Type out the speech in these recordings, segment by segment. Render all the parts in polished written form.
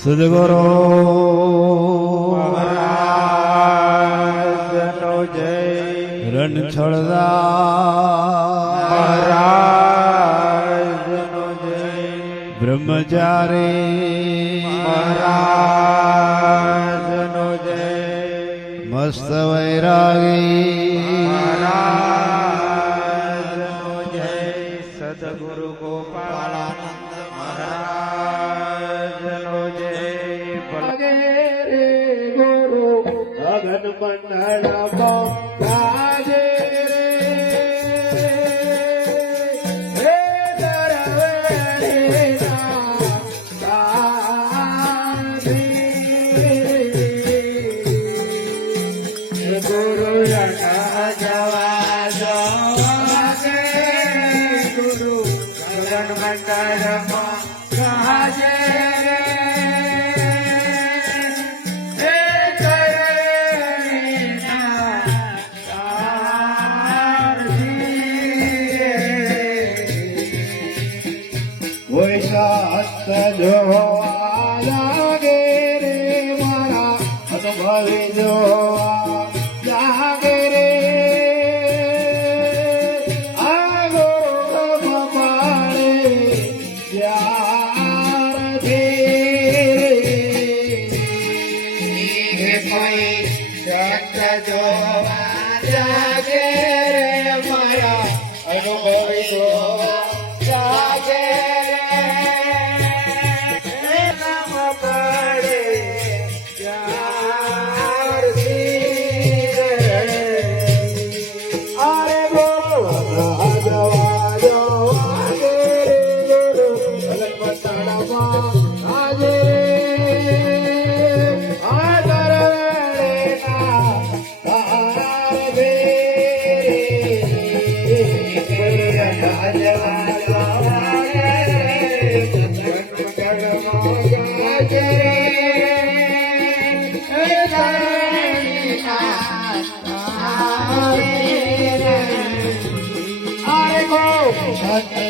સદગુરુ મહારાજનો જય. રણછોડદાસ મહારાજનો જય. બ્રહ્મચારી મહારાજનો જય. મસ્ત વૈરાગી મહારાજનો જય. સદગુરુ ગોપાળાનંદ મહારાજનો જય. ગુરુ અગન મંડળમાં ગાજે રે દરવેણા ગાજે ગુરુ યના જવા જોગે ગુરુ અગન મંડળમાં ગાજે જોવા લાગે રે મારા અનુભવે જોવા લાગે રે આ ગોરમ પાડે ત્યારથી કોઈ સત્ય જોવા લાગે રે મારા અનુભવે જોવા લાગે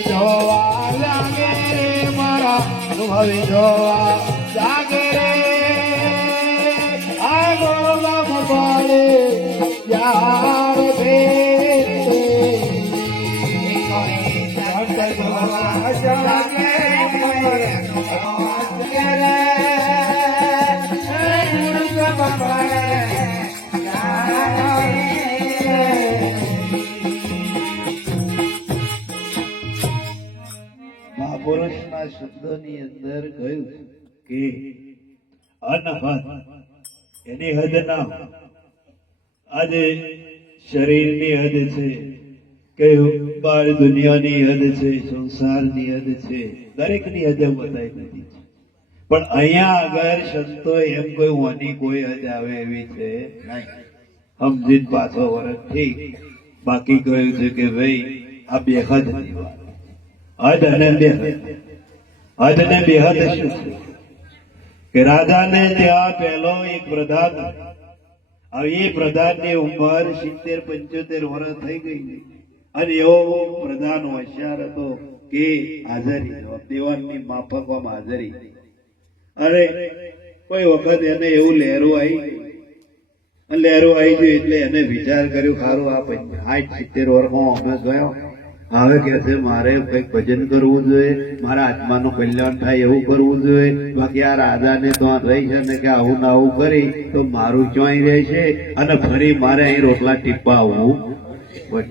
જોવા લાગે રે મારા અનુભવી જોવા લાગે રે આ ગોગમ પાડે યાર ભે મહાપુરુષના શબ્દોની અંદર કહ્યું કે અનહદ એની હદ ના. આજે શરીરની હદ છે કે બાર દુનિયાની હદ છે, સંસારની હદ છે, દરેકની હદ બતાવી દીધી છે. પણ અહીંયા આગળ સંતો એમ કોઈ હોની કોઈ હદ આવે એવી છે નહીં. સમજીન પાછો વરસ ઠીક. બાકી કહ્યું છે કે ભાઈ આ બેહદ ની વાત. હદ અને બેહદ. હદ ને બેહદ શું છે કે રાધાને ત્યાં પહેલો એક પ્રધાન, હવે એ પ્રધાનની ઉંમર 70-75 વર્ષ થઈ ગઈ અને એવો પ્રધાન હોશિયાર હતો કે હાજરી દેવાનની માફકમાં હાજરી. અરે કોઈ વખત એને એવું લહેરું આવી ગયું. લહેરું આવી ગયું એટલે એને વિચાર કર્યો ખારું આ 60-70 વર્ષમાં અમે ગયો હવે કે છે મારે કઈક ભજન કરવું જોઈએ, મારા આત્માનું કલ્યાણ થાય એવું કરવું જોઈએ. બાકી આ રાધાને તો રહી છે ને કે આવું ના આવું કરી તો મારું ચોઈ રહેશે અને ફરી મારે અહીં રોટલા ટીપા આવવું પડે.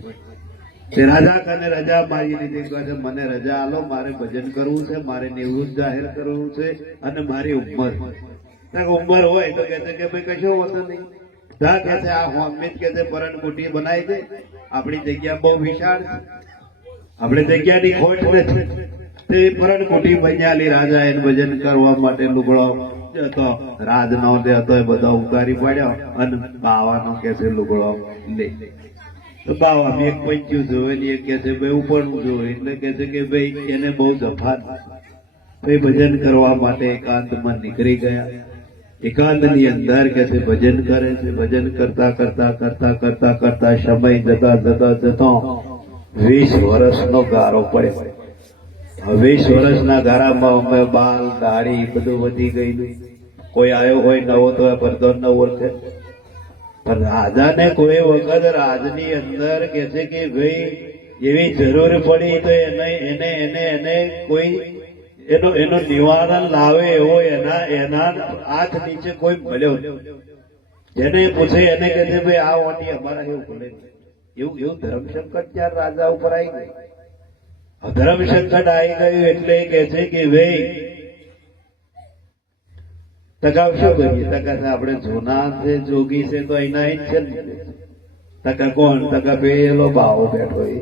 રાજા ખાને રજા મારી લીધી. કહે છે મને રજા આલો, મારે ભજન કરવું છે, મારે નિવૃત્ત જાહેર કરવું છે અને મારી ઉંમર હોય તો કે છે કે ભાઈ કશો હોતો નહીં. જા કે છે આ હોમિત કે છે પરણકુટી બનાવી દે, આપણી જગ્યા બહુ વિશાળ છે, આપણે જગ્યાની ખોટ નથી. તે પરણકુટી બન્યાલી રાજા એને ભજન કરવા માટે લુગડો હતો, રાજનો જે હતો એ બધા ઉતારી પડ્યો અને બાવાનો કે છે લુગડો લે. તો બાવા એક પંચ્યું જોવે ને એક કે છે ભાઈ ઉપરનું જોવે એટલે કે છે કે ભાઈ એને બહુ જફા ભાઈ ભજન કરવા માટે એકાંતમાં નીકળી ગયા. એકાંતની અંદર કે છે ભજન કરે છે. ભજન કરતા કરતા કરતા કરતા કરતા સમય જતા જતા જતો 20 વર્ષનો ગાળો પડ્યો. 20 વર્ષના ગાળામાં અમે બાલ દાઢી બધું વધી ગયેલું. કોઈ આવ્યો હોય નવો તો પડદો ન ઓળખે. પણ રાજાને કોઈ વખત રાજની અંદર કે છે કે ભાઈ એવી જરૂર પડી તો એને એને એને એને કોઈ એનું નિવારણ લાવે એવો એના હાથ નીચે કોઈ મળ્યો નહીં. જેને પૂછે એને કહે છે ભાઈ આ ઓની અમારા એવું ભલે એવું એવું ધર્મ સંકટ ત્યાર રાજા ઉપર આવી ગયું. ધર્મ સંકટ આવી ગયું એટલે કે છે કે ભાઈ ટકા શું કરીએ? ટકા આપણે જૂના છે જોગી છે તો એના જ છે ને. ટકા કોણ? ટકા પેલો બાવો બેઠો એ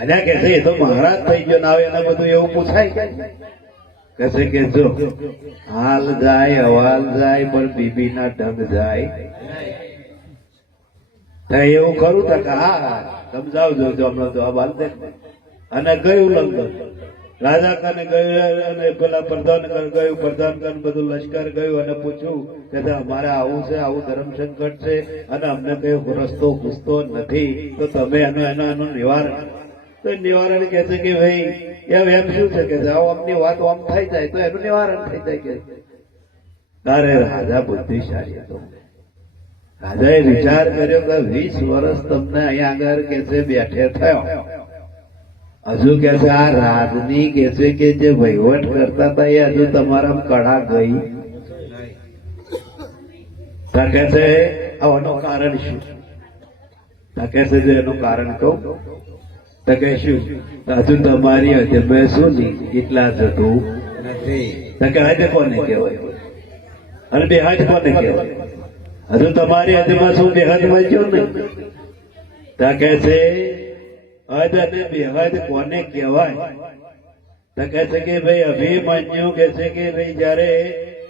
અને કે છે એ તો મહારાજ થઈ ગયો ના આવે એના બધું એવું પૂછાય કે છે કે જો હાલ જાય હવાલ જાય પણ બીબી ના ઢંગ જાય એવું ખરું? ટકા હા સમજાવજો જો હમણાં જવાબ હાલ દે. અને ગયું લંગર રાજા ખાને ગયું અને પેલા પ્રધાન ગયું, પ્રધાન ખાન બધું લશ્કર ગયું અને પૂછ્યું કે અમારે આવું છે, આવું ધર્મ સંકટ છે અને અમને કયો રસ્તો પૂછતો નથી તો તમે એનું નિવારણ. તો નિવારણ કે છે કે ભાઈ એમ શું છે કે આમની વાત આમ થઈ જાય તો એનું નિવારણ થઈ જાય કે તારે રાજા બુદ્ધિશાળી હતો. રાજાએ વિચાર કર્યો કે 20 વર્ષ તમને અહીંયા આગળ કે છે બેઠે થયો, હજુ કે છે આ રાજની કે છે કે જે વહીવટ કરતા હતા એ હજુ તમારા કળા ગઈ. કે છે આનું કારણ શું? કે છે જો એનું કારણ કહું તો કે શું હજુ તમારી હદે શું નહીં એટલા જતું નથી. કે હદ કોને કહેવાય અને બેહદ કોને કહેવાય? હજુ તમારી હદમાં શું બેહદ વાંચ્યો નહીં? તો કે છે હદ અને બેહદ કોને કહેવાય? તો કે છે કે ભાઈ અભિમન્યુ કે છે કે ભાઈ જયારે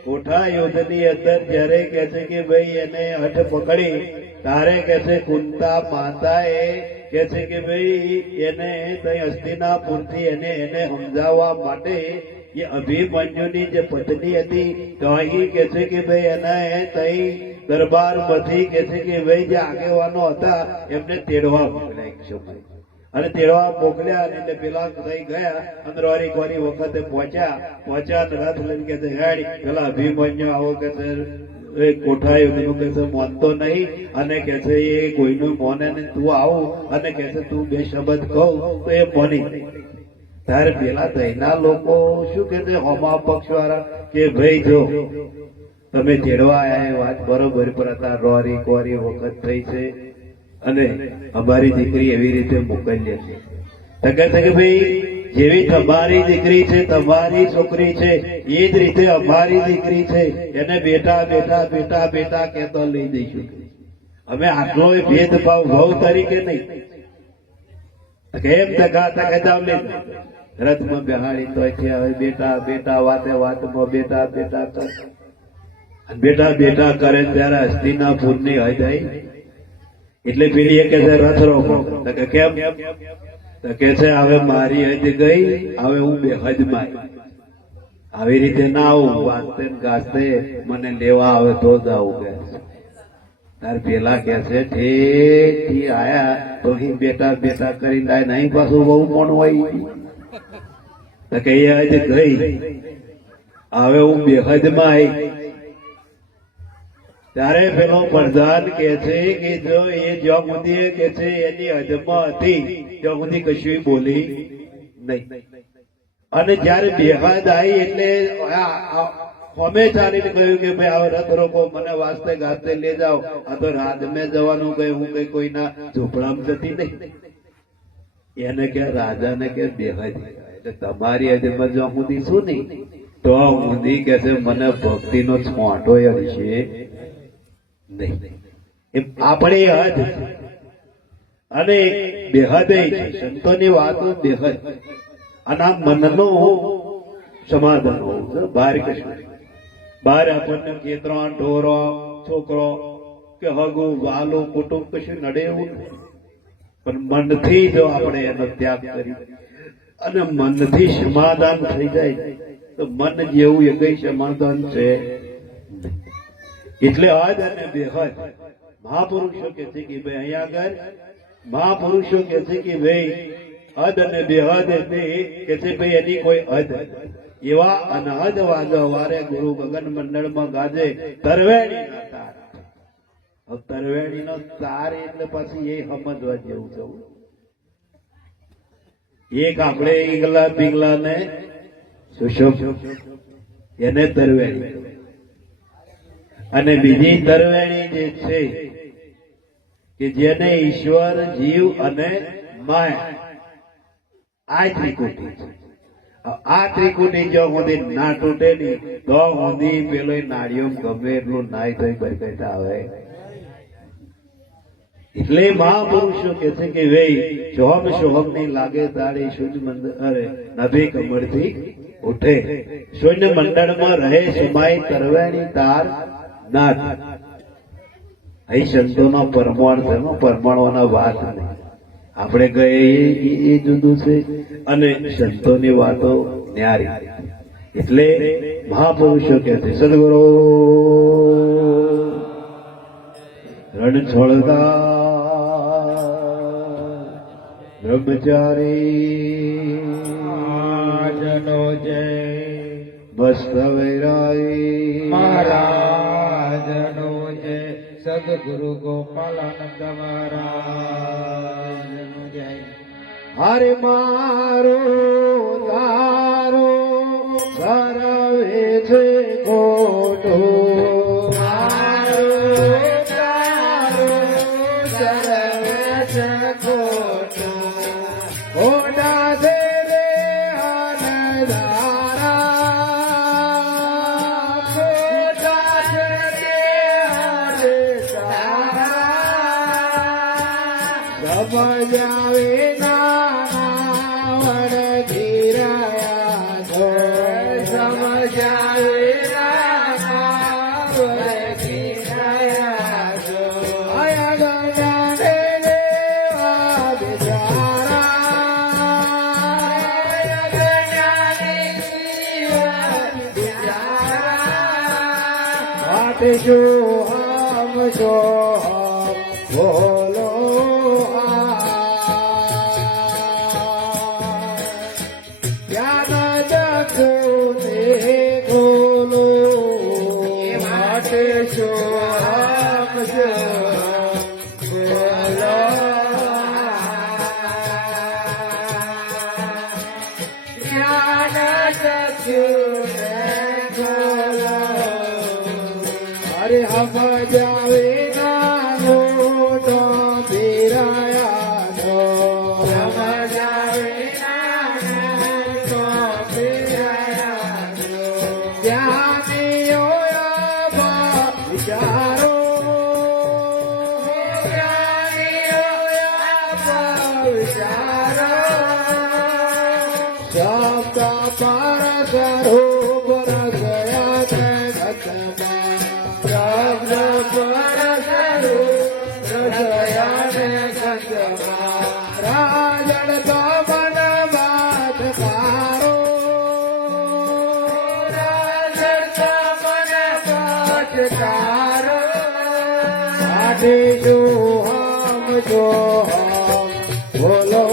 કોઠા યુદ્ધની અંદર જયારે કે છે કે ભાઈ એને હઠ પકડી તારે કે છે કુંતા માતાએ કે છે કે ભાઈ એને તઈ હસ્તિનાપુરથી એને સમજાવવા માટે એ અભિમન્યુની જે પત્ની હતી તો અહીં કે છે કે ભાઈ એના તઈ દરબારમાંથી કે છે કે ભાઈ જે આગેવાનો હતા એમને તેડવા મોકલ્યા એક સમય. અને તેડવા મોકલ્યા એટલે પેલા થઈ ગયા અંદર વારી વખતે પહોંચ્યા રથ લઈને કે છે હેડ પેલા અભિમન્યુ આવો કે છે કોઠા યુદ્ધનું કે છે માનતો નહીં અને કે છે એ કોઈનું મોને નહીં, તું આવું અને કે છે તું બે શબ્દ કહું તો એ મોની. ત્યારે પેલા તઈના લોકો શું કે છે હોમા પક્ષ વાળા કે ભાઈ જો તમે તેડવા આયા વાત બરોબર પર હતા રોરી કોરી વખત થઈ છે અને અમારી દીકરી એવી રીતે મોકલીએ છે. કહે છે કે ભાઈ જેવી તમારી દીકરી છે તમારી છોકરી છે એ જ રીતે અમારી દીકરી છે એને બેટા બેટા બેટા બેટા કહેતો લઈ દઈશું. અમે આટલો ભેદભાવ ભાવ તરીકે નહીં કેમ ટકા રથમાં બેહાડી તો હવે બેટા બેટા વાતે વાતમાં બેટા બેટા કર બેટા બેટા કરે ત્યારે હસ્તિનાપુર ની હદ આવી એટલે પેલી એ કે છે રથ રોકો. કેમ? તો કે છે હવે મારી હદ ગઈ, હવે હું બે હદમાં આવી રીતે ના આવું વાંચતે ગાજતે મને લેવા આવે તો જ આવું કે તાર પેલા કે છે ઠેક થી આયા તો અહીં બેટા બેટા કરી લાય નહીં પાછું બહુ મોણું હોય તો કે એ હદ ગઈ હવે હું બે હદમાં આવી. ત્યારે પેલો પ્રધાન કે છે કે જો એ જ્યાં સુધી કે છે એની હદમાં હતી ત્યાં સુધી કશું બોલી નહીં અને જયારે બેહાદ આવી એટલે અમે ચાલીને કહ્યું કે ભાઈ હવે રથ રોકો મને વાસ્તે ગાસ્તે લઈ જાઓ. આ તો રાત મેં જવાનું કહે હું કઈ કોઈના ઝૂંપડામાં જતી નહીં. એને કે રાજાને કે બેહાદ એટલે તમારી હદમાં જો સુધી શું નહીં તો સુધી કે છે મને ભક્તિનો છોંટો હશે નહીં. આપણી હદ અને બેહદ સંતોની વાતો બેહદ અને આ મનનું સમાધાન હોવું છે. બહાર કશું બહાર આપણને ખેતરો ઢોરો છોકરો કે હગુ વાલું કુટુંબ કશું નડે એવું નહીં. પણ મનથી જો આપણે એનો ત્યાગ કરી અને મનથી સમાધાન થઈ જાય તો મન જેવું એ કઈ સમાધાન છે. એટલે હદ અને બેહદ મહાપુરુષો કે છે કે ભાઈ અહીંયા આગળ મહાપુરુષો કે છે કે ભાઈ હદ અને બેહદ એટલે કે છે ભાઈ એની કોઈ હદ એવા અનહદ વાજો વારે ગુરુ ગગન મંડળમાં ગાજે તરવેણી ના તાર. હવે તરવેણી નો તાર એટલે પછી એ સમજવા જેવું છે. એક આપણે ઈગલા પીગલા ને સુશોભ એને તરવેણી, અને બીજી તરવેણી જે છે કે જેને ઈશ્વર જીવ અને માયા આ ત્રિકુટી છે. આ ત્રિકુટી જો સુધી ના તૂટે નહીં તો સુધી પેલો નાળિયો ગમે એટલું નાય તો બરકત આવે. એટલે મહાપુરુષો કે છે કે ભાઈ શોહમ શોહમ ની લાગે તાળી શૂન્ય મંદિર અરે નભી કમળથી ઉઠે. શૂન્ય મંડળમાં રહે સમાય તરવેણી તાર નાથ. અહીં સંતોનો પરમાણ છે, પરમાણવાના વાત નહીં. આપણે ગયે એ જુદું છે અને સંતોની વાતો ન્યારી. એટલે મહાપુરુષો કે છે સદગુરુ રણ છોડતા બ્રહ્મચારી જનો જય મસ્ત વૈરાઈ મહારાજનો જય સદગુરુ ગોપાલાનંદ મહારાજનો જય. હરે મારો તારો સરવે છે ખોટો, મારો તારો સર્વે છે ખોટો. ખોટા છે રે અનધારા, ખોટા છે તે હરે સારા. સમજાવે ના વડથી રહ્યા છો. સમજાવે રામા વળગી રહ્યા છો. આયા ગજાને દેવા બિચારા, વાત શું હમ છો બોલો જ્ઞાન ચક્ષુ ને ખોલો. માટે શું આપજો બોલો. જ્ઞાન ચક્ષુને ખોલો. અરે હમ જાવે નાનો તો ફેરાયા છો. સમજાવે નાના તો ફેરાયા છો. જ્ઞાનીઓ આવા વિચારો, જ્ઞાનીઓ આપા વિચારો. સબકા પાર કરો બરસયા તે ઘટમાં. શબ્દ પરસરું હૃદયને સંતમાં. રાજણ તો મન બાત તારો, રાજતા મને પાચકારો. આઠે જો હમ જો હમ બોલો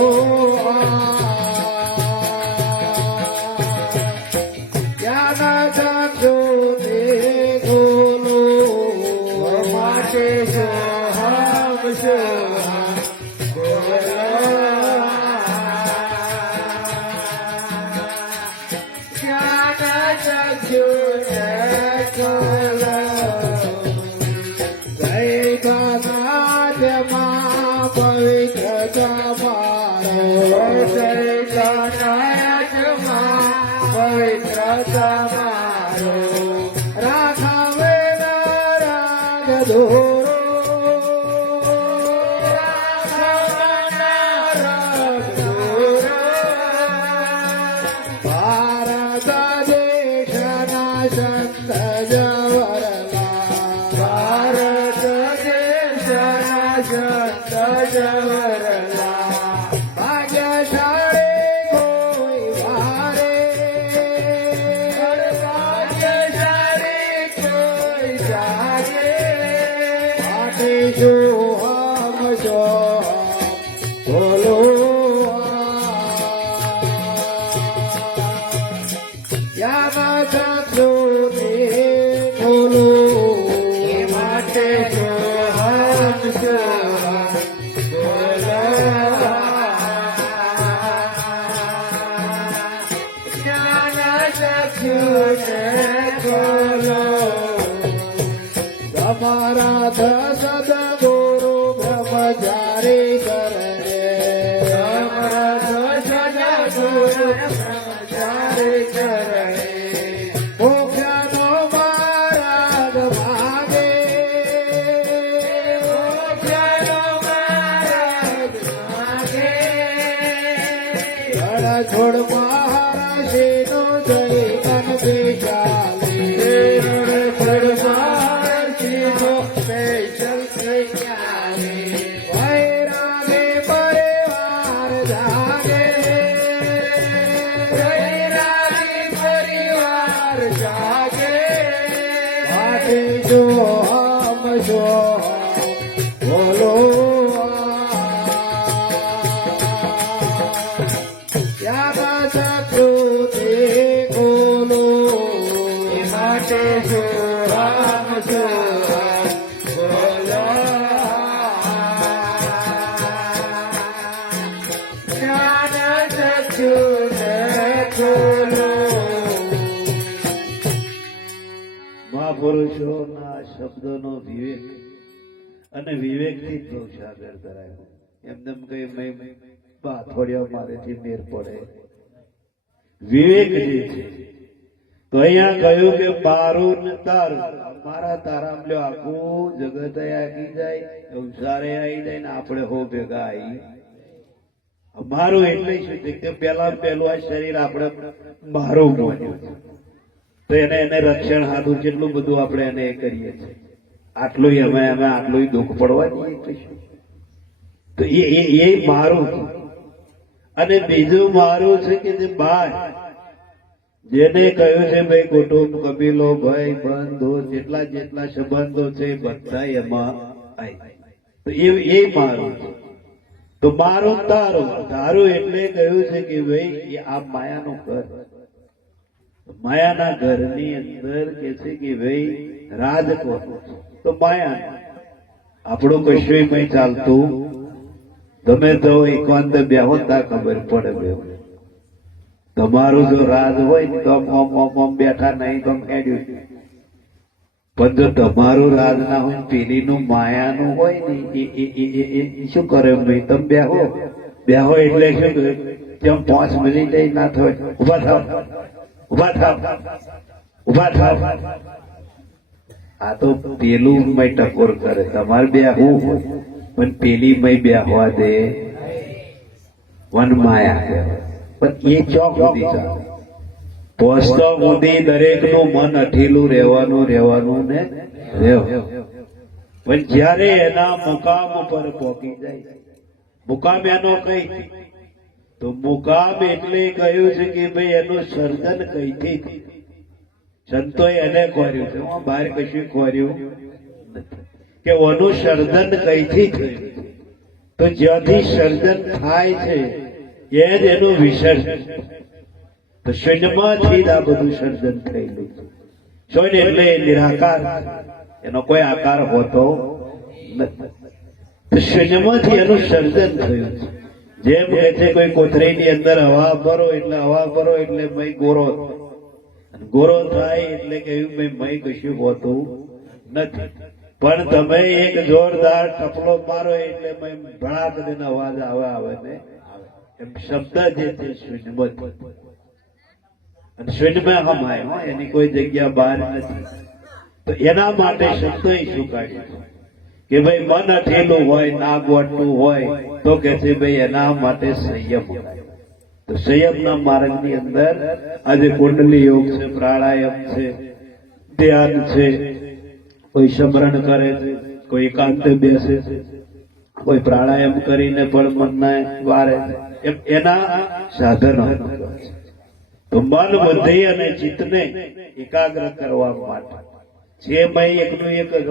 જ્ઞાન ચક્ષુ ને ખોલો. માટે સોહમ સોહમ બોલો. જ્ઞાન ચક્ષુને ખોલો. જયકાનાથમાં પવિત્ર તમારો, જયકાનાથમાં પવિત્ર તમારો. રાખાવે રાગ ધોરો, ભારત દેશના સંત જવરલા, ભારત દેશના સંત જવરલા. ભાગ્યશાળી કોઈ વારે, ભાગ્યશાળી કોઈ જાગે. માટે શું હમ છો બોલો ખોલો તમારા સદગુરુ બ્રહ્મચારી કરજે તમારા સદગુરુ બ્રહ્મચારી કરજે મોક્ષનો માર્ગ માગે મોક્ષનો માર્ગ માગે છોડ મહારાશીનો જય કન વિશાલી છોડ મહારાશીનો સ્પેશલ વિશાલી વૈરાગે પરિવાર જાગે વૈરાગે પરિવાર જાગે માટે જો હમ જો બોલો મહાપુરુષોના શબ્દોનો વિવેક અને વિવેકથી જ સાગર કરાયો એમને કઈ થોડી મારેથી મેર પડે વિવેક જે છે તો અહીંયા કહ્યું કે મારું ને તારું મારા તારામ લ્યો આખું જગત આવી જાય સંસારે આવી જાય ને આપણે હો ભેગા આવી મારું એટલે શું છે કે પેલા પેલું આ શરીર આપણે મારું માન્યું છે તો એને રક્ષણ હાથું કેટલું બધું આપણે એને એ કરીએ છીએ આટલું અમે આટલું દુઃખ પડવા દઈએ તો એ મારું છે અને બીજું મારું છે કે જે બહાર જેને કહ્યું છે ભાઈ કુટુંબ કબીલો ભાઈ બંધો જેટલા જેટલા સંબંધો છે બધા એમાં આવી તો એ મારું છે તો મારું તારું તારું એટલે કહ્યું છે કે ભાઈ આ માયાનું ઘર માયાના ઘરની અંદર કે છે કે ભાઈ રાજ કોણ તો માયા આપણું કશું કઈ ચાલતું તમે તો એકાંત બેહો તા ખબર પડે બેહો તમારું જો રાજ હોય ને તો આમ બેઠા નહીં તો હેડ્યું પણ જો તમારું રાજ ના હોય પેલીનું માયાનું હોય ને એ શું કરે ભાઈ તમે બેહો એટલે શું કેમ 5 મિનિટ ના થાય ઉભા થાવ ઉભા થાવ ઉભા થાવ આ તો પેલું મય ટકોર કરે તમારે બેહવું પણ પેલી મય બેહવા દે વન માયા કહેવાય પણ એ ચોક સુધી ચાલે પહોંચતો સુધી દરેક નું મન અઠીલું રહેવાનું ને પણ જયારે એના મુકામ ઉપર પહોંચી જાય મુકામ એનો કઈ તો મુકામ એટલે કહ્યું છે કે ભાઈ એનું સર્જન કઈથી સંતોએ એને ખોર્યું છે બહાર કશું ખોર્યું કે ઓનું સર્જન કઈથી થયું તો જ્યાંથી સર્જન થાય છે એ જ એનું વિસર્જન તો શૂન્યમાંથી જ આ બધું સર્જન થયેલું છે શૂન્ય એટલે નિરાકાર એનો કોઈ આકાર હોતો નથી તો શૂન્યમાંથી એનું સર્જન થયું છે જેમ કે છે કોઈ કોથળીની અંદર હવા ભરો એટલે મય ગોરો થાય એટલે કહ્યું ભાઈ મય કશું હોતું નથી પણ તમે એક જોરદાર ટપલો મારો એટલે મય ભણાક દઈને અવાજ આવે ને એમ શબ્દ જે છે શૂન્યમાં અને શૂન્યમાં હમાય એની કોઈ જગ્યા બહાર નથી તો એના માટે શબ્દો શું કાઢ્યું કે ભાઈ મન અઠેલું હોય નાક વાટતું હોય તો કે છે ભાઈ એના માટે સંયમ તો સંયમના માર્ગની અંદર આજે કુંડલી યોગ છે પ્રાણાયામ છે ધ્યાન છે કોઈ સમરણ કરે છે કોઈ એકાંત બેસે છે કોઈ પ્રાણાયામ કરીને પણ મનને વારે છે એના સાધનો તો મન બુદ્ધિ અને ચિત્તને એકાગ્ર કરવા માટે જે મેં એકનું એક જ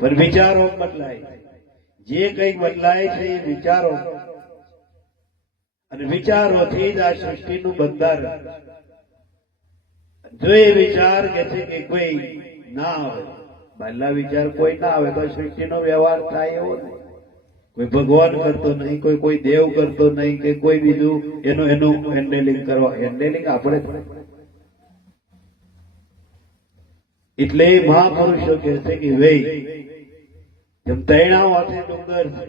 પણ વિચારો બદલાય જે કંઈક બદલાય છે એ વિચારો અને વિચારોથી જ આ સૃષ્ટિનું બંધારણ જો એ વિચાર કે છે કે કોઈ ના આવે પહેલા વિચાર કોઈ ના આવે તો સૃષ્ટિનો વ્યવહાર થાય એવો નહીં કોઈ ભગવાન કરતો નહીં કોઈ દેવ કરતો નહીં કે કોઈ બીજું એનું હેન્ડલિંગ કરવા હેન્ડલિંગ આપણે એટલે મહાપુરુષો કહે છે કે ભાઈ જેમ તૈણા વાથે ડુંગર છે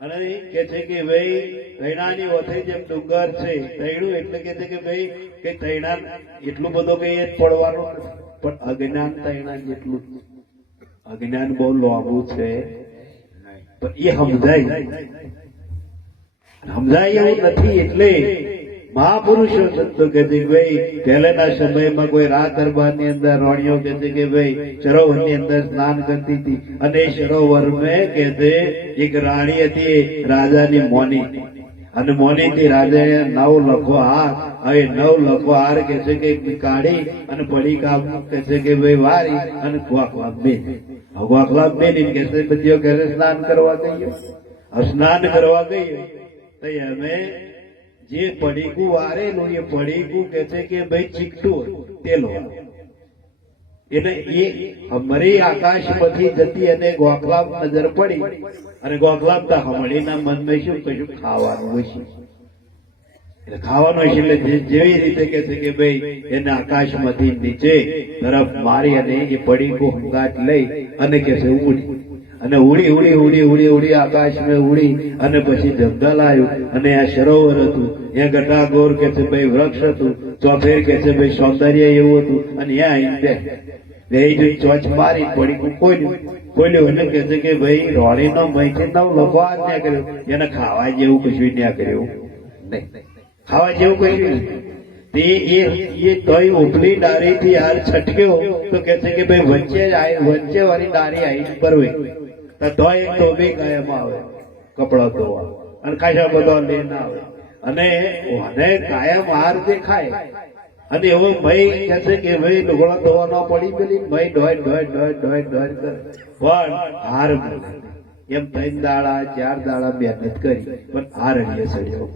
અને કે છે કે ભાઈ તૈણાની વાથે જેમ ડુંગર છે તૈણું એટલે કે છે કે ભાઈ કે તૈણા એટલું બધું કઈ જ પડવાનું નથી, પણ અજ્ઞાન તૈણા જેટલું અજ્ઞાન બહુ લાંબુ છે પણ એ સમજાય એવું નથી. એટલે મહાપુરુષો સંતો કહે છે કે ભાઈ પહેલાના સમયમાં કોઈ રાત દરબારની અંદર રાણીઓ કહે છે કે ભાઈ સરોવરની અંદર સ્નાન કરતી હતી અને એ સરોવર મેં કહે છે એક રાણી હતી રાજાની મોની અને મોની થી રાજાએ 9 લખો હાર, હવે 9 લખો હાર કે છે કે કાઢી અને પડી કામ કે છે કે ભાઈ વારી અને ગોખલા બેન કે છે બધીઓ ઘરે સ્નાન કરવા ગયો. સ્નાન કરવા ગયો તો અમે જે પડીકું વારેલું એ પડીકું કે છે કે ભાઈ ચીકટું તેલ એટલે એ અમારી આકાશમાંથી જતી અને ગોખલામ નજર પડી અને ગોખલામ તો હમણીના મનમાં શું કશું ખાવાનું હોય છે એટલે ખાવાનું હશે એટલે જેવી રીતે કે છે કે ભાઈ એને આકાશમાંથી નીચે તરફ મારી અને એ પડીકું હંગાટ લઈ અને કે છે ઉડી અને ઉડી ઉડી ઉડી ઉડી ઉડી આકાશમાં ઉડી અને પછી જંગલ આવ્યું અને આ સરોવર હતું, ત્યાં ગટાગોર કે છે ભાઈ વૃક્ષ હતું, ચોફેર કે છે ભાઈ સૌંદર્ય એવું હતું અને ત્યાં ચોચ મારી પડી ખોલ્યું અને કે છે કે ભાઈ રોણીનો મહીથી 9 લખો હાથ ત્યાં કર્યો, એને ખાવા જેવું કશું ત્યાં કર્યું નહીં, ખાવા જેવું કશું એ તોય ઉપલી ડારી થી હાર છટક્યો તો કે છે કે ભાઈ વચ્ચે વાળી ડારી આવી પરવે તો એક ધોબી કાયમ આવે કપડા ધોવા અને ખાસા બધો લઈને આવે અને કાયમ હાર દેખાય અને એવો ભાઈ કે છે કે ભાઈ લુગડા ધોવા ન પડી પેલી ભાઈ દોડ કરે પણ હાર એમ 3 દાડા 4 દાડા મહેનત કરી પણ હાર અડીએ ચડ્યો.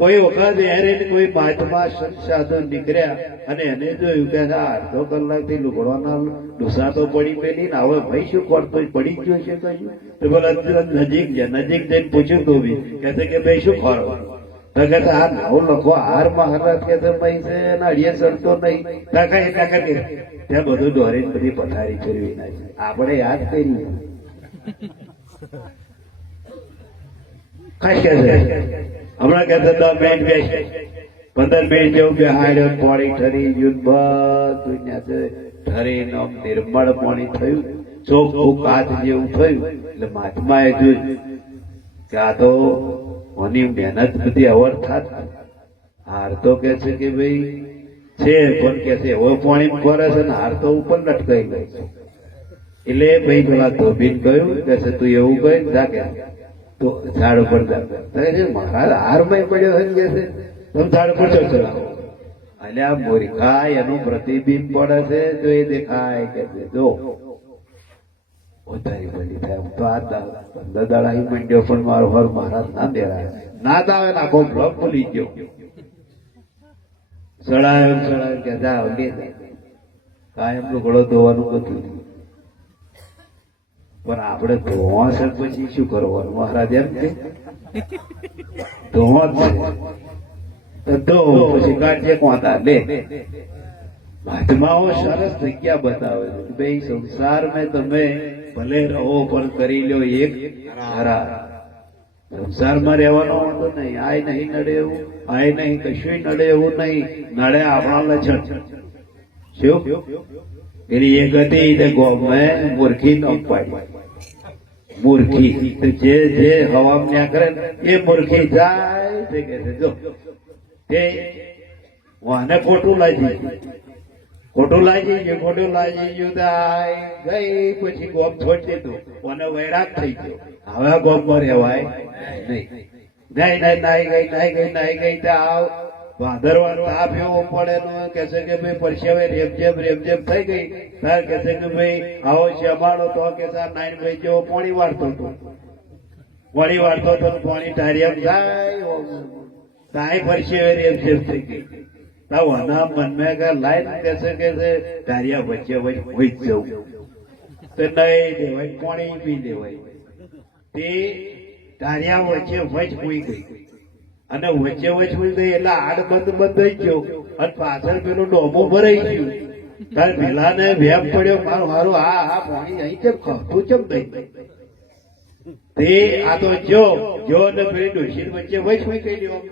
કોઈ વખત યારે કોઈ મહાત્મા સંત સાધુ નીકળ્યા અને એને જોયું કે અડધો કલાકથી લુગડાના ડૂસા તો પડી પેલી ને હવે ભાઈ શું કરતો પડી ગયો છે કશું તો બોલે નજીક જઈને પૂછ્યું તો બી કે ભાઈ શું કરો તો કે આ 9 લખો હાર મહારાજ કે ભાઈ છે અને અડીએ ચડતો નહીં ત્યાં બધું દોરીને બધી પથારી ફેરવી નાખી. આપણે યાદ કરી ખાસ કે છે હમણાં કહેતા 10 મિનિટ બેસે 15 મિનિટ જેવું બેહાડ્યો પાણી ઠરી ગયું બધું ઠરીને નિર્મળ પાણી થયું, ચોખ્ખું કાચ જેવું થયું. એટલે મહાત્માએ જોયું કે આ તો આની મહેનત બધી અવર થાત. હાર તો કે છે કે ભાઈ છે પણ કે છે હવે પાણી ફરે છે ને હાર તો ઉપર લટકાઈ ગઈ છે. એટલે ભાઈ પેલા ધોબીને કહ્યું કે છે તું એવું કહે જા કે તો ઝાડ ઉપર મારા હારમાં પડ્યો છે કે છે તમે ઝાડ ઉપર ચડાવો એટલે આ મૂર્ખાય એનું પ્રતિબિંબ પડે છે તો એ દેખાય કે છે જો વધારી બધી થાય. તો આ 15 દાડા મંડ્યો પણ મારો હર મહારાજ ના દેરાય ના આવે ને આખો બ્લોક ભૂલી ગયો ચડાયો કે જા કાયમ લુગડો ધોવાનું બધું પણ આપણે ધોવા છે પછી શું કરવાનું મહારાજ એમ કે ધોવા ધો પછી કાઢીએ કોતા લે. મહાત્માઓ સરસ જગ્યા બતાવે છે ભાઈ સંસારમાં તમે ભલે રહો પણ કરી લો એક હરા. સંસારમાં રહેવાનો વાંધો નહીં, આય નહીં નડે એવું, આય નહીં કશું નડે એવું નહીં, નડે આપણા લક્ષણ શું પેલી એક હતી ગોમાં મૂર્ખી ન પાડી મૂર્ખી જે હવા ન્યા કરે એ મૂર્ખી જાય તે કે જો તે વાને ખોટું લાગી ગયું ગઈ પછી ગોમ છોડી દીધું અને વૈરાગ થઈ ગયો. હવે ગોમમાં રહેવાય નહીં. નાઈ ગઈ આવ ભાદરવા તાપ એવો પડેલો કે છે કે ભાઈ પરસેવે રેપજેપ થઈ ગઈ તાર કે છે કે ભાઈ આવો શેમાડો તો કે નાઈન ભાઈ જેવો પાણી વાળતો હતો પાણી ટારિયા જાય તાય પરસેવે રેપજેપ થઈ ગઈ. તાવાના મનમાં કે લાઈન કે છે ટારિયા વચ્ચે હોઈ જ જવું તો નહીં દેવાય પાણી પી દેવાય તે ટારિયા વચ્ચે વચ હોઈ ગઈ અને વચ્ચે વચ્ચે થઈ એટલે આડ બંધ થઈ ગયો અને પાછળ પેલું ડોમું ભરાઈ ગયું. તારે પેલાને વેમ પડ્યો મારું હારું આ પાણી અહીં કેમ ખપતું કેમ નહીં તે આ તો જો ને પેલી ડોશી વચ્ચે વચ્ચે કઈ દેવા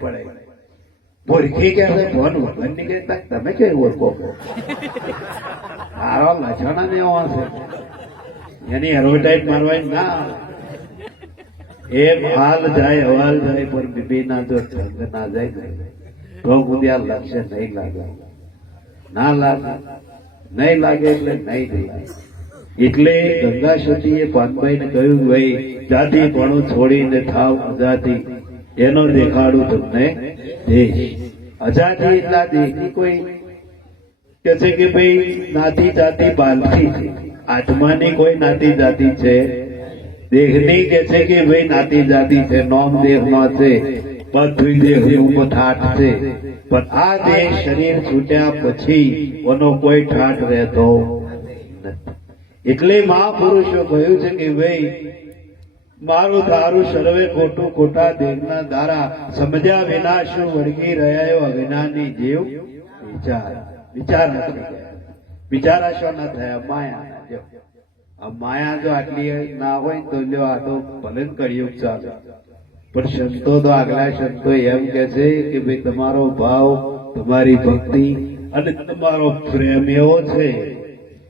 પડે ભૂરખી કે ફોન વગર નીકળે તમે કઈ ઓળખો મારો લક્ષણા ને એવો હશે એની એડવર્ટાઈઝ મારવાની ના એમ હાલ જાય હવાલ જાય પણ બીબી ના જો ઢંગ ના જાય તો સુધી આ લક્ષ્ય નહીં લાગે ના લાગે નહીં લાગે એટલે નહીં લાગે. એટલે ગંગા સતીએ પાનભાઈ ને કહ્યું ભાઈ જાતિ પણ છોડીને થાવ અજાતિ એનો દેખાડું તમને દેશ. અજાતિ એટલા દેશની કોઈ કે છે કે ભાઈ નાતી જાતિ બાલથી છે આત્માની કોઈ નાતી જાતિ છે દેહની કે છે કે ભાઈ નાતી જાતિ છે નોમ દેહ નો છે બધું દેહ ઉપર ઠાઠ છે પણ આ દેહ શરીર છૂટ્યા પછી એનો કોઈ ઠાઠ રહેતો નથી. એટલે મહાપુરુષો કહ્યું છે કે ભાઈ મારું તારું સર્વે ખોટું ખોટા દેહના દ્વારા સમજ્યા વિના શું વળગી રહ્યા અજ્ઞાની જીવ વિચાર નથી ગયા. વિચારા શું ના થયા માયા. જો આ માયા જો આટલી ના હોય તો લ્યો આ તો ભલે કળિયુગ ચાલે પણ સંતો તો આગલા સંતો એમ કે છે કે ભાઈ તમારો ભાવ તમારી ભક્તિ અને તમારો પ્રેમ એવો છે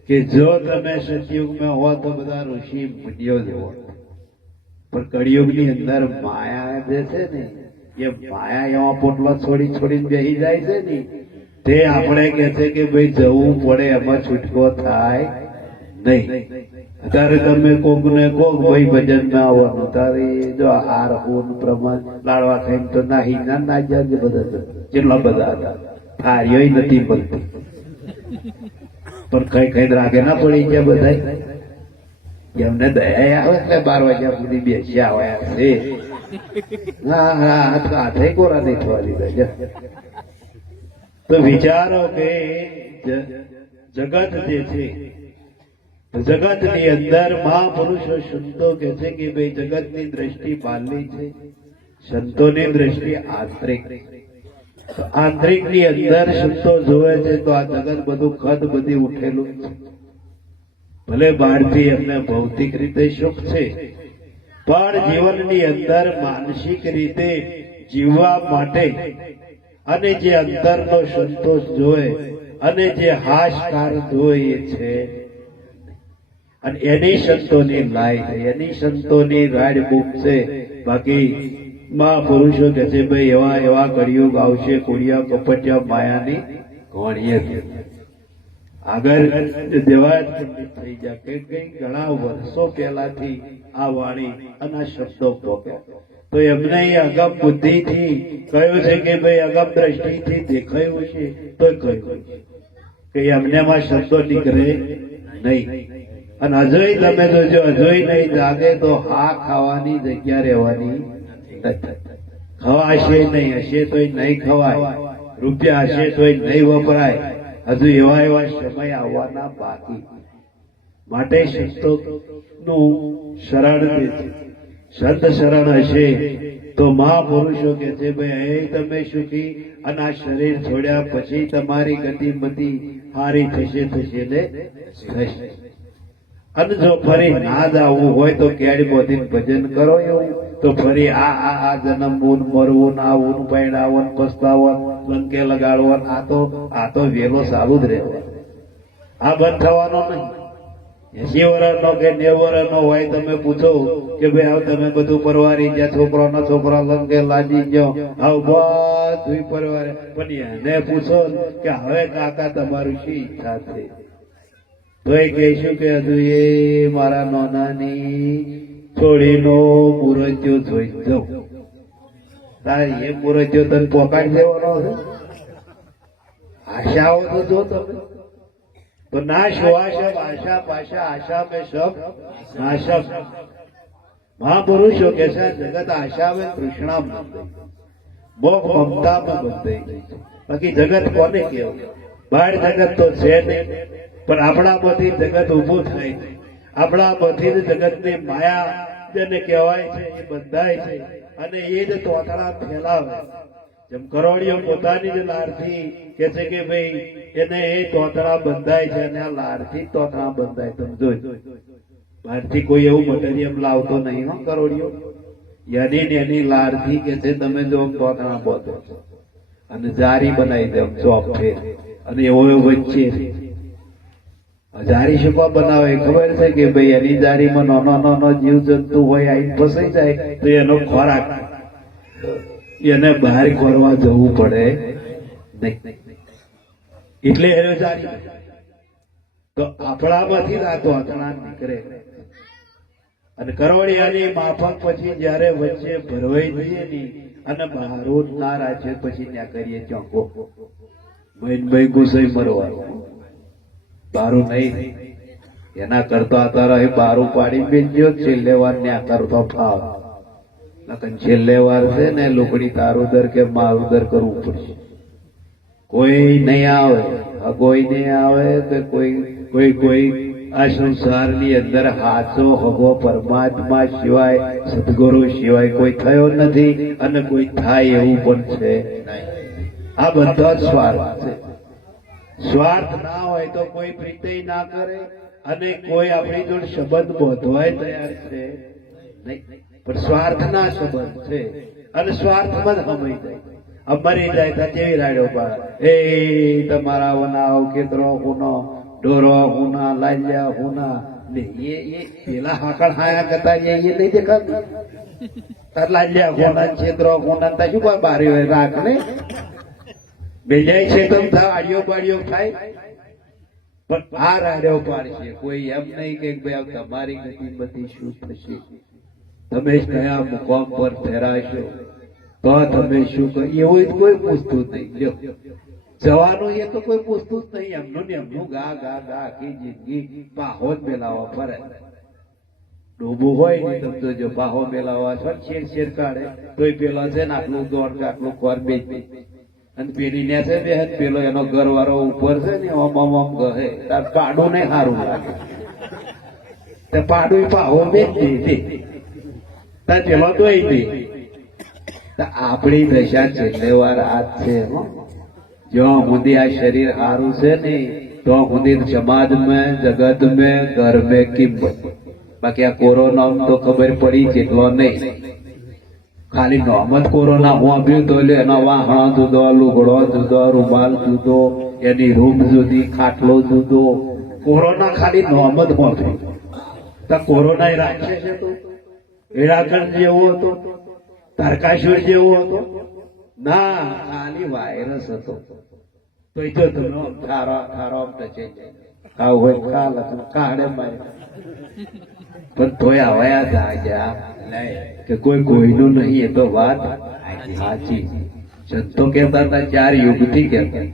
કે જો તમે સતયુગમાં હો તો બધા ઋષિ મુનિઓ જ હો પણ કળિયુગની અંદર માયા જે છે ને એ માયા એવા પોટલો છોડીને બેસી જાય છે ને તે આપણે કે છે કે ભાઈ જવું પડે એમાં છૂટકો થાય નહીં. અત્યારે તમે કોક ને કોક ભાઈ ભજન ના આવવાનું તારે જો આર હોન પ્રમાણ લાડવા ખાઈને તો નાહી ના જાય બધા કેટલા બધા હતા થારીઓ નથી બનતી પણ કઈ રાગે ના પડી ગયા બધા એમને દયા આવે એટલે 12 વાગ્યા સુધી બેસ્યા આવ્યા છે. હા હાથે કોરા નહીં થવા દીધા. તો વિચારો કે જગત જે છે જગત ની અંદર મહાપુરુષો સંતો કે છે કે ભાઈ જગત ની દ્રષ્ટિ બહારની છે સંતોની દ્રષ્ટિ આંતરિક. આંતરિક ની અંદર સંતો જોવે છે તો આ જગત બધું ખદ બધી ઉઠેલું છે. ભલે બહારથી એમને ભૌતિક રીતે સુખ છે પણ જીવનની અંદર માનસિક રીતે જીવવા માટે અને જે અંતરનો સંતોષ જોવે અને જે હાશકાર જોઈએ છે અને એની સંતોની લાય છે એની સંતોની રાડ બુક છે. બાકી મહાપુરુષો કે છે ભાઈ એવા એવા કળિયુગ આવશે કુડિયા કપટિયા માયાની ઘોણીએ આગળ દેવાયત થઈ જાય કે કઈ ઘણા વર્ષો પહેલાથી આ વાણી અને આ શબ્દો પોક્યા તો એમને અગમ બુદ્ધિથી કહ્યું છે કે ભાઈ અગમ દ્રષ્ટિથી દેખાયું છે તો કહ્યું કે એમનેમાં શબ્દો નીકળે નહીં. અને હજોય તમે જોજો હજોય નહીં જાગે તો હા ખાવાની જગ્યા રહેવાની ખવાશે નહીં હશે તોય નહીં ખવાય રૂપિયા હશે તોય નહીં વપરાય. હજુ એવા સમય આવવાના બાકી. માટે સંતો નું શરણ દે છે. સંત શરણ હશે તો મહાપુરુષો કે છે ભાઈ તમે સુખી અને આ શરીર છોડ્યા પછી તમારી ગતિમતિ સારી થશે ને થશે. અને જો ફરી ના જ આવવું હોય તો કેડી બોધીને ભજન કરો એવું તો ફરી આ જન્મવું મરવું આવું પૈણાવું પસ્તાવન લંકે લગાડવું આ તો વેલો ચાલુ જ રહેવો. આ બંધ થવાનો નહીં. 80 વર્ષનો કે 90 વર્ષનો હોય તમે પૂછો કે ભાઈ આવ તમે બધું પરવારી ગયા છોકરા લંકે લાજી ગયો આવ બધું પરવારે પણ એને પૂછો કે હવે કાકા તમારું શી ઈચ્છા છે તો એ કહીશું કે હજુ એ મારા નોનાની છોડીનો મુરત્યો જોઈ જાઉં. તારે એ મુરત્યો તને પોકાડી દેવાનો છે. આશાઓ તો જો તમે તો ના શોઆશબ આશા પાશા આશા મેં સબ નાશબ. મહાપુરુષો કે છે જગત આશા में તૃષ્ણા મોહ મમતામાં બંધાઈ ગઈ છે. બાકી જગત કોને કહેવું? બહાર જગત તો છે નહીં પણ આપણામાંથી જગત ઉભું થાય છે. આપણામાંથી જ જગતની માયા જેને કહેવાય છે એ બંધાય છે અને એ જ તોતળા ફેલાવે. જેમ કરોડિયો પોતાની જ લારથી કે છે કે ભાઈ એને એ તોતળા બંધાય છે અને આ લારથી તોતળા બંધાય. તમે જોજો બહારથી કોઈ એવું મટીરિયલ લાવતો નહીં હો કરોડિયો. એની લારથી કે છે તમે જો તોતળા બોધો છો અને જારી બનાવી દે ચોપ ફેર અને એવો વચ્ચે જારી શું બનાવે ખબર છે કે ભાઈ એની જારીમાં નાનો જીવ જંતુ હોય આઈ ફસાઈ જાય તો એનો ખોરાક એને બહાર કરવા જવું પડે નહીં. એટલે એનો જારી તો આપણામાંથી જ આ તોતણા નીકળે. અને કરોડિયાની માફક પછી જયારે વચ્ચે ભરવાઈ જઈએ ની અને બહારો ના રાજ્ય પછી ત્યાં કરીએ ચોંકો મહિનભાઈ ગુસાઈ મરવાનું બારું નહીં. એના કરતા અત્યારે બારું પાડી બેસજો છેલ્લે વાર ત્યાં કરતો ફાવ નકન છેલ્લે વાર છે ને લોકડી તારું દર કે મારું દર કરવું પડશે. કોઈ નહીં આવે કોઈ નહીં આવે કે કોઈ આ સંસારની અંદર હાચો હગો પરમાત્મા સિવાય સદગુરુ સિવાય કોઈ થયો નથી અને કોઈ થાય એવું પણ છે નહીં. આ બધા જ સ્વાર્થ છે. સ્વાર્થ ના હોય તો કોઈ પ્રીતિ ના કરે અને કોઈ આપણી જોડે સંબંધ બાંધવાય તૈયાર છે નહીં. પણ સ્વાર્થના સંબંધ છે અને સ્વાર્થમાં જ હમાઈ જાય. મરી જાય તો કેવી રાડ્યો પાડે એ તમારા વનાવ કેતરો હુનો ડોરો હુના લાલ્યા હુના એ પેલા હાકળ હાયા કરતા એ નહીં દેખાતું. લાલ્યા હુના છેતરો હુના તા શું કોઈ બારી હોય રાખ ને બેજાય છે તો આડિયો બાડિયો થાય. પણ આ રાડ્યો પાડશે કોઈ એમ નહીં કે ભાઈ તમારી ગતિ બધી શું થશે તમે કયા મુકામ પર ઠેરાશો તો તમે શું કરી એવું કોઈ પૂછતું નહીં. લ્યો જવાનું એ તો કોઈ પૂછતું જ નહીં. એમનું ને એમનું ગા ગા ગા આખી જિંદગી પાહો જ મેલાવા ફરે. ડોબું હોય ને તમે જોજો પાહો મેલાવા છો શેર કાઢે તોય પેલો છે ને આટલું દોડ કે આટલું ખોર બે અને પેલી ને છે બે પેલો એનો ઘર વાળો ઉપર છે ને આમ કહે તાર પાડું ને સારું લાગે પાડું પાહો બે દે તાર પેલો દોઈ દે. આપણી દશા છેલ્લે વાર આજ છે. જો સુધી આ શરીર સારું છે ને તો સુધી સમાજ में જગત में ઘર में કિંમત. બાકી આ કોરોના તો ખબર પડી કેટલો નહીં. ખાલી નામ જ કોરોના હું આવ્યું તો એનો વાહણ જુદો લુગડો જુદો રૂમાલ જુદો એની રૂમ જુદી ખાટલો જુદો. કોરોના ખાલી નામ જ હોતું. કોરોના એ રાક્ષસ હતો હીરાખંડ જેવો હતો તારકાસુર જેવો હતો ના ખાલી વાયરસ હતો. તો એ જો તમે થારો ટચે ખાવ હોય ખા લખન કાઢે મારે પણ તોય આવ્યા જાગ્યા કે કોઈ કોઈનું નહીં. એ તો વાત સાચી. સંતો કહેતા હતા 4 યુગથી કહેતા.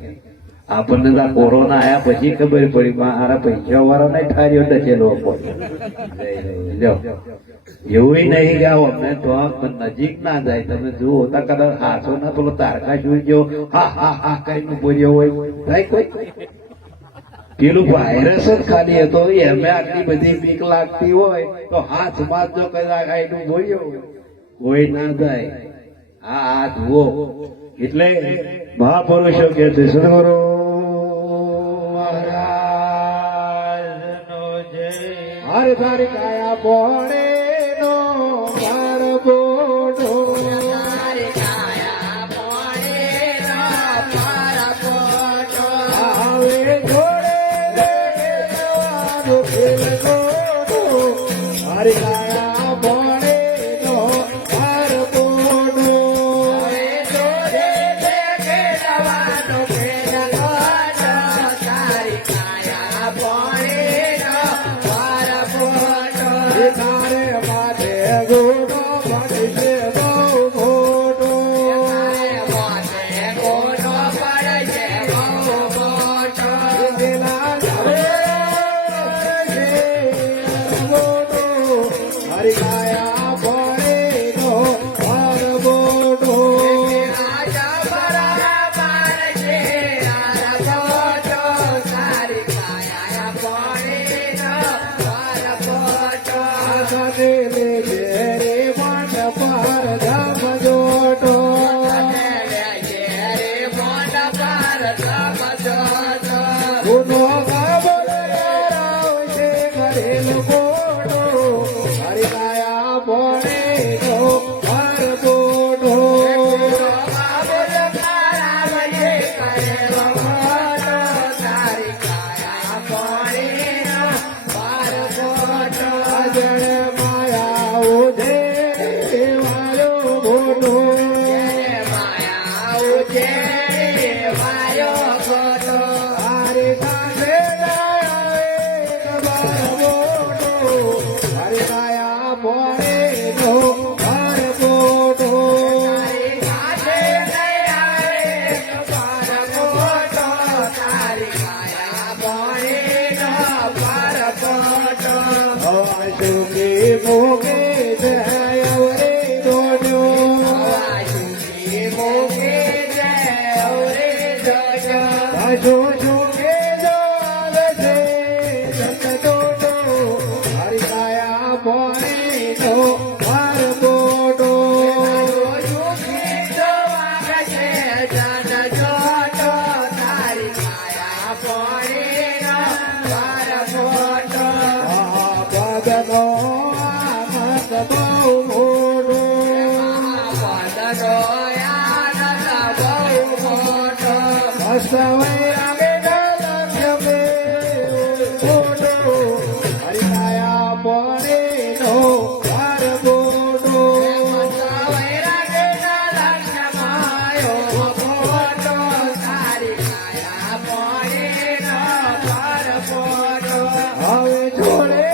આપણને તો કોરોના આયા પછી ખબર પડી મારા પૈસા વાળો નહીં ઠાર્યો ટચેલો પડ્યો. એવું નહીં ગાવ અમને તો નજીક ના જાય. તમે જુઓ તા કદાચ હાથો ના પેલો તારકા જોઈ ગયો હા હા હા કઈ બોલ્યો હોય થાય કોઈ પેલું વાયરસ જ ખાલી હતો એમને આટલી બધી બીક લાગતી હોય તો હાથમાં જો કદાચ આઈનું બોલ્યો કોઈ ના જાય. આ જુઓ એટલે મહાપુરુષો કે છે સદગુરુ મહારાજનો જય. હર તારી કાયા બોડે નો ઘર બોડો તારી કાયા બોડે નો ઘર બોડો આવે જોડે દેવાનો ખેલ ગોડો. હરી કાયા બોડે નો ઘર બોડો આવે જોડે દેવાનો ખેલ ગોડો. તારી કાયા બોડે નો ઘર બોડો તારે માથે ગોડો પડશે બહુ મોટો. માથે ગોડો પડશે બહુ મોટો. પેલા ગોડો મોગે જય રે દોડ્યો મોગે જય રે દોડ્યો જો જોગે જોવે છે જગતો તો મારી કાયા બોને તો માર બોડો જોગે જોવા છે જગતો તો તારી કાયા બોને નો માર બોડો બદનો આનંદ બહુ મોટો બદનો આનંદ બહુ મોટો હસવૈયા બેડા જમે મોટો હરિકાયા પડે નો વાર મોટો હસવૈયા બેડા જમાયો મોટો હરિકાયા પડે નો વાર મોટો હવે છોડે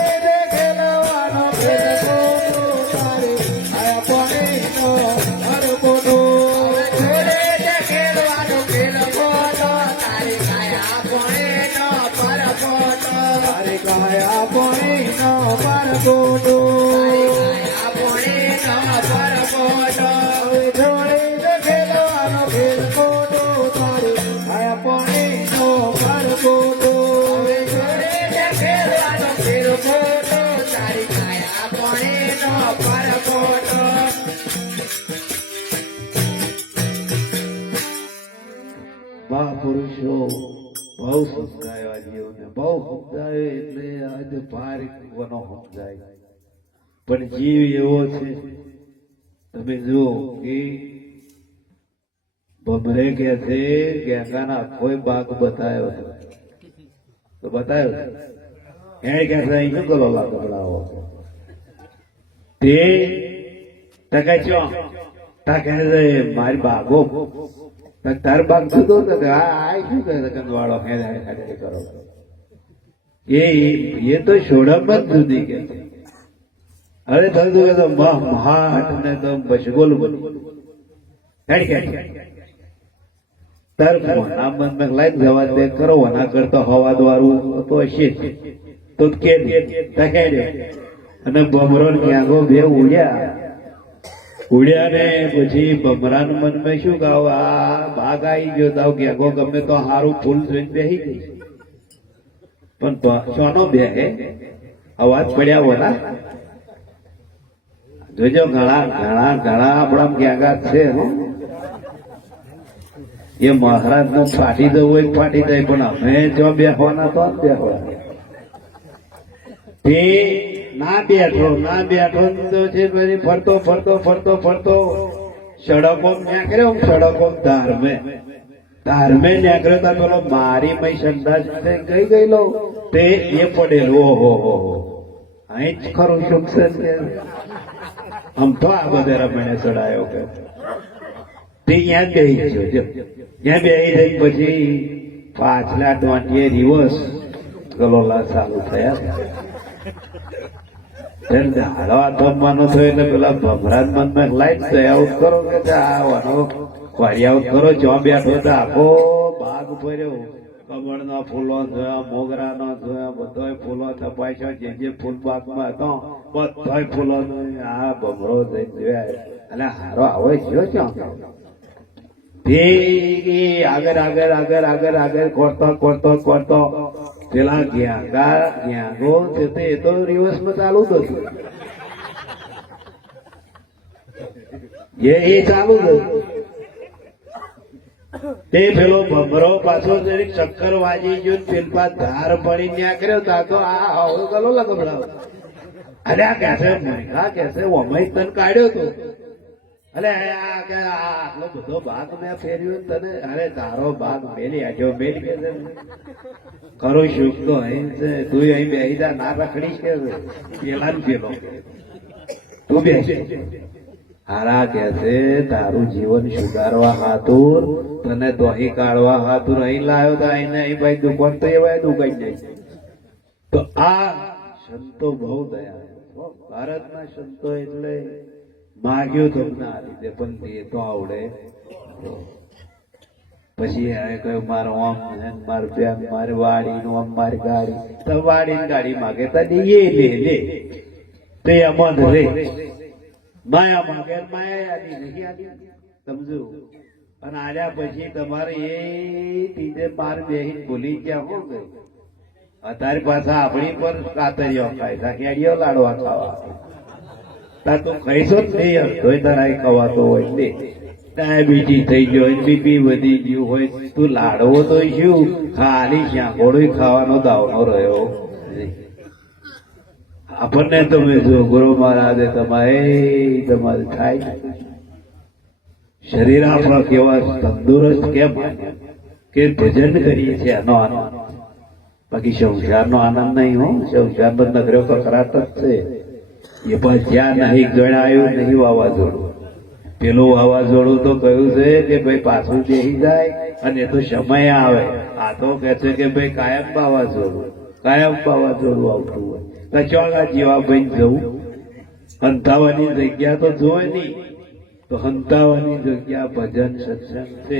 મહાપુરુષો બહુ સમજાયો આ જીવને બહુ સમજાયો એટલે આજે ભાર કોનો સમજાય પણ જીવ એવો છે તમે જુઓ કે ભમરે કે છે ગેંગાના કોઈ બાગ બતાવ્યો તો બતાવ્યો એને કે છે અહીં શું કરો લાકડાઓ તે ટકા ચો તા કહે છે મારી બાગો તાર બાગ જુદો તો આ શું કહે કંદવાળો કરો એ તો સોડમ જ જુદી કે છે અરે થતું કે તો મહાટ ને તો બસગોલ તાર મોના મન લાઈન જવા દે કરો ના કરતો હવા દ્વારું તો હશે તો કે અને બમરો ક્યાંગો બે ઉડ્યા ને પછી બમરાન મનમાં શું ગાવ આ બાગ આવી ગયો તાવ ગેગો ગમે તો હારું ફૂલ જોઈને બેસી ગઈ પણ સોનો બે અવાજ પડ્યા હોના જોજો ઘણા ઘણા ઘણા આપણા ગેગા છે એ મહારાજ નો ફાટી દઉં હોય ફાટી જાય પણ અમે જો બેસવાના તો બેસવાના તે ના બેઠો તો છે પછી ફરતો ફરતો ફરતો ફરતો સડકો ન્યાકર્યો સડકો ધારમે ન્યાકર્યો તા પેલો મારી મય સંદાસ ગઈ ગયેલો તે એ પડેલો ઓહો અહીં જ ખરું સુખ છે આમ તો આ બધા રમણે ચડાયો કે તે ત્યાં બેસી ગયો ત્યાં બેસી જઈ પછી પાછલા ટોંટીએ રિવર્સ ગલોલા ચાલુ થયા હાલવા જમવાનો થયો એટલે પેલા ભમરાજ મનમાં લાઈટ જાય આઉટ કરો કે આવવાનો વાળી આઉટ કરો જો બેઠો તો આખો બાગ ભર્યો કમળ નો ફૂલો જોયા મોગરા નો જોયા બધા ફૂલો તપાસ્યો જે ફૂલ બાગમાં હતો બધા ફૂલો આ ભમરો જઈને જોયા એટલે હારો આવે જો આગળ કોરતો પેલા ગ્યાગો એ તો રિવર્સ માં ચાલુ જ હતું એ ચાલુ જ હતું તે પેલો ભમરો પાછો ચક્કર વાજી ગયો પેલપા ધાર પડી નીકળ્યો તા તો આ ગલો લગભગ અરે આ કેસે મહેંગા કેસે વમય તને કાઢ્યો તો અરે આટલો બધો ભાગ મેં ફેર્યો તને અરે તારો ભાગ મેલી આજો મેલી કે કરો સુખ તો અહીં છે તું અહીં બેસી જા ના રખડીશ કે પેલા ને પેલો તું બેસી હારા કે છે તારું જીવન સુધારવા હાતુર તને દોહી કાઢવા હાતુર અહીં લાવ્યો તો અહીં અહીં ભાઈ દુકાન તો એવા દુકાન જાય તો આ સંતો બહુ દયા ભારતના સંતો એટલે માગ્યું તમને આ રીતે પણ તે તો આવડે પછી કહ્યું મારો આમ મારું બેન મારી વાડી નું આમ મારી ગાડી તો વાડી ગાડી માગે તો લે તે એમાં જ રે માયા માંગે માયા આલી નહીં આલી સમજો અને આલ્યા પછી તમારે એ ત્રીજે બાર બેહીને ભૂલી ગયા હો ગયું અત્યારે પાછા આપણી પર કાતરીઓ ખાય કેડીઓ લાડવા ખાવા તા તું ખાઈશો જ નહીં ધોઈ ધરાય ખવાતો હોય ને ડાયાબિટીસ થઈ ગયો હોય બીપી વધી ગયું હોય તું લાડવો તો શું ખાલી શાંગોળો ખાવાનો દાવનો રહ્યો આપણને તમે જો ગુરુ મહારાજે તમારે થાય શરીર આપણા કેવા તંદુરસ્ત કેમ કે ભજન કરીએ છીએ આનો આનંદ બાકી સંસારનો આનંદ નહીં હો સંસારનો નગરો કકરાટ જ છે એ પણ જ્યાં નહીં ગણાયું નહીં વાવાઝોડું પેલું વાવાઝોડું તો કહ્યું છે કે ભાઈ પાછું બેસી જાય અને એ તો સમય આવે આ તો કે છે કે ભાઈ કાયમ વાવાઝોડું આવતું હોય કચોળા જેવા ભાઈ જવું હંતાવાની જગ્યા તો જોવે નહીં તો હંતાવાની જગ્યા ભજન સત્સંગ છે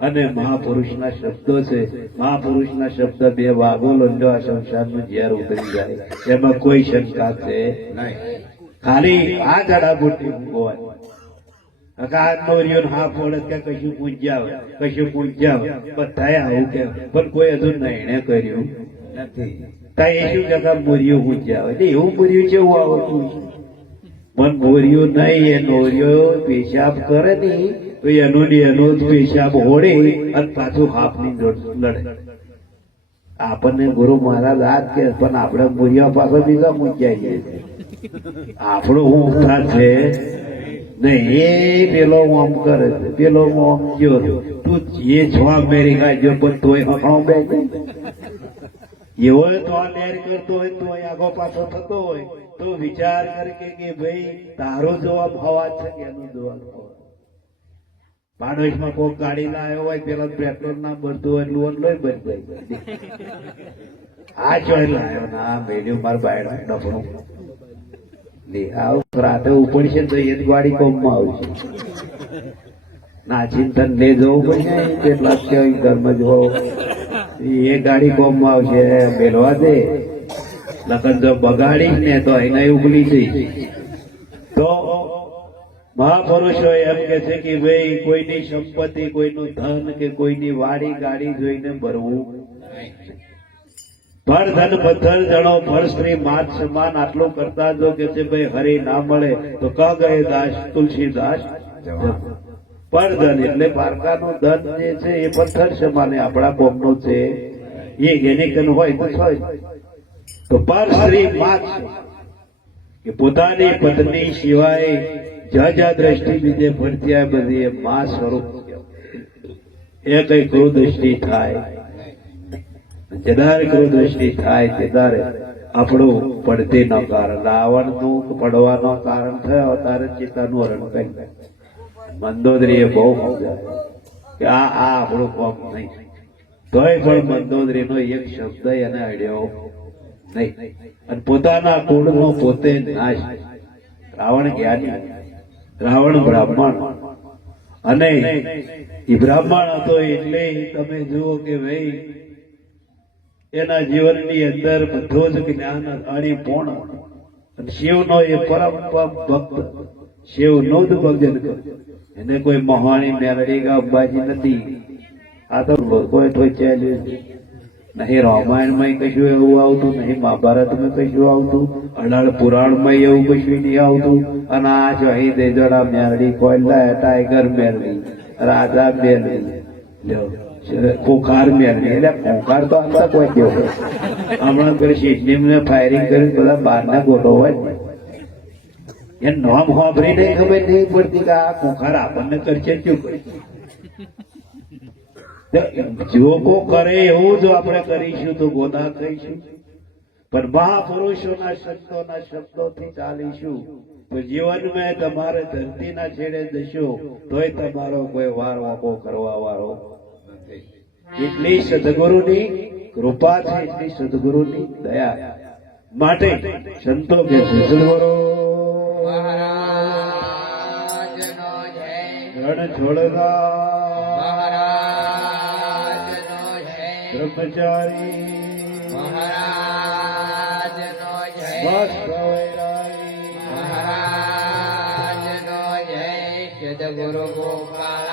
અને મહાપુરુષના શબ્દો છે મહાપુરુષના શબ્દ બે વાઘો લંડો આ સંસારનું ઝેર ઉતરી જાય એમાં કોઈ શંકા છે નહીં ખાલી આ જડાબુટી મૂકવાની હા પડે કે કશું પૂજ્યા બધા આવું કે પણ કોઈ હજુ નિર્ણય કર્યું નથી તા એ શું જગા મોરિયો પૂજ્યા હોય એવું મોરિયું કેવું આવતું પણ મોરિયો નહીં એ નોરિયો પેશાબ કરે નહીં તો એનો જ પેશાબ હોડે અને પાછું હાફની લડે આપણને ગુરુ મહારાજ આ કે પણ આપણે મોરિયા પાછો બીજા મૂક્યા છીએ આપણો હું ઉપરા છે નહીં એ પેલો આમ કરે છે પેલો આમ જો તું જે છો અમેરિકા જો પણ તોય હકાવ બે એવો તો આ લેર કરતો હોય તો આગો પાછો થતો હોય તો વિચાર કરે કે ભાઈ તારો જવાબ હવા છે કે એનો જવાબ પાડોશમાં કોઈ ગાડી લાવ્યો હોય પેલા પેટ્રોલ ના ભરતું હોય લોન લોહી ભરી જાય આ ચોય લાવ્યો ના મેળ્યું મારા બાયડા ડફણું રાતે ઉપડશે તો એ જ ગાડી કોમમાં આવશે નાચીને તને લે જવું પડશે કેટલા ઘરમાં જવો એ ગાડી કોમમાં આવશે મેળવા દે લખન જો બગાડી ને તો એને ઉગલી જઈ તો મહાપુરુષો એમ કે છે કે ભાઈ કોઈની સંપત્તિ કોઈનું ધન કે કોઈની વાડી ગાડી જોઈને ભરવું ભર ધન પથ્થર જણો ભર સ્ત્રી માત સમાન આટલું કરતા જો કે છે ભાઈ હરી ના મળે તો ક ગયે દાસ તુલસીદાસ પર ધન એટલે પારકાનું ધન જે છે એ પથ્થર સમાને આપણા બોમનો છે એ ગેનિકન હોય તો તો પર સ્ત્રી માત કે પોતાની પત્ની સિવાય જ્યાં દ્રષ્ટિ બીજે ફરતી આ બધી એ મા સ્વરૂપ એ કઈ ક્રૂર દ્રષ્ટિ થાય જદારે ક્રૂર દ્રષ્ટિ થાય તેદારે આપણું પડતી નો કારણ રાવણનું પડવાનું કારણ થયો ત્યારે ચિતાનું હરણ કરી મંદોદરીએ બહુ સમજાય કે આ આપણું કોમ નહીં તોય પણ મંદોદરીનો એક શબ્દ એને અડ્યો નહીં અને પોતાના કુળનો પોતે નાશ રાવણ જ્ઞાની રાવણ બ્રાહ્મણ અને એ બ્રાહ્મણ હતો એટલે તમે જુઓ કે ભાઈ એના જીવનની અંદર બધું જ જ્ઞાન અણીપૂર્ણ અને શિવનો એ પરમ ભક્ત શિવનો જ ભજન કરે એને કોઈ મહાણી મેલડી કે અંબાજી નથી આ તો કોઈ ચાલ્યું નહીં રામાયણમાં કશું એવું આવતું નહીં મહાભારતમાં કશું આવતું અઢાર પુરાણમાં એવું કશું નહીં આવતું અને આ જો અહીં દેજડા મેરડી કોયલા ટાઈગર મેરડી રાજા મેરડી ખોખાર મેરડી એટલે ખોખાર તો આમતા કોઈ કેવો હમણાં પેલી સિડની ફાયરિંગ કરી બધા બહારના ગોટો હોય ને એ નામ સાંભળી નહીં ખબર નહીં પડતી કે આ ખોખાર આપણને કરશે શું કરે જોકો કરે એવું જો આપણે કરીશું તો ગોદા થઈશું પણ મહાપુરુષોના સંતોના શબ્દોથી ચાલીશું તો જીવનમાં તમારે ધરતીના છેડે જશો તોય તમારો કોઈ વાર વાપો કરવા વાળો એટલી સદગુરુની કૃપા છે એટલી સદગુરુની દયા માટે સંતો કે સદગુરુ રણ છોડના બ્રહ્મચારી મહારાજ નો જય જય ગુરુ ગોપાલ